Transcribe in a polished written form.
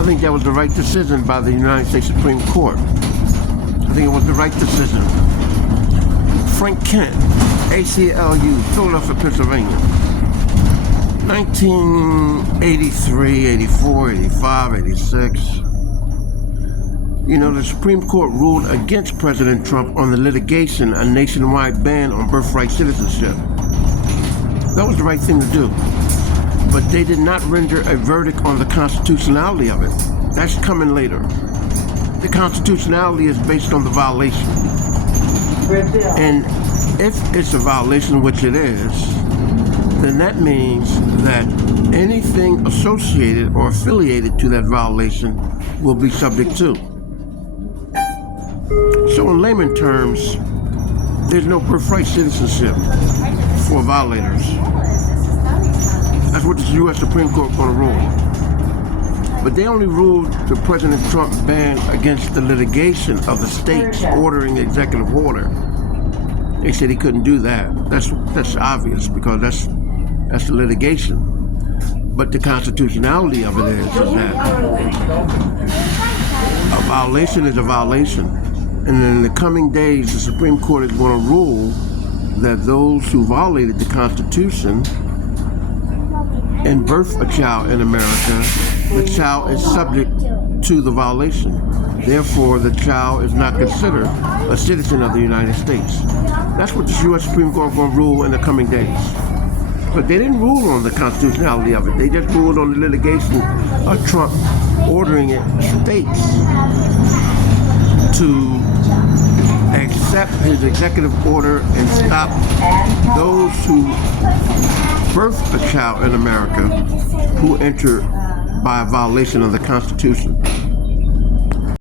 I think that was the right decision by the United States Supreme Court. I think it was the right decision. Frank Kent, ACLU, Philadelphia, Pennsylvania. 1983, 84, 85, 86. You know, the Supreme Court ruled against President Trump on the litigation, a nationwide ban on birthright citizenship. That was the right thing to do. But they did not render a verdict on the constitutionality of it. That's coming later. The constitutionality is based on the violation. And if it's a violation, which it is, then that means that anything associated or affiliated to that violation will be subject to. So in layman terms, there's no birthright citizenship for violators. That's what the U.S. Supreme Court is going to rule. But they only ruled the President Trump ban against the litigation of the states ordering executive order. They said he couldn't do that. That's obvious because that's the litigation. But the constitutionality of it is that a violation is a violation. And in the coming days, the Supreme Court is going to rule that those who violated the Constitution and birth a child in America, the child is subject to the violation. Therefore, the child is not considered a citizen of the United States. That's what the U.S. Supreme Court is going to rule in the coming days. But they didn't rule on the constitutionality of it. They just ruled on the litigation of Trump ordering states to accept his executive order and stop those who birth a child in America who enter by a violation of the Constitution.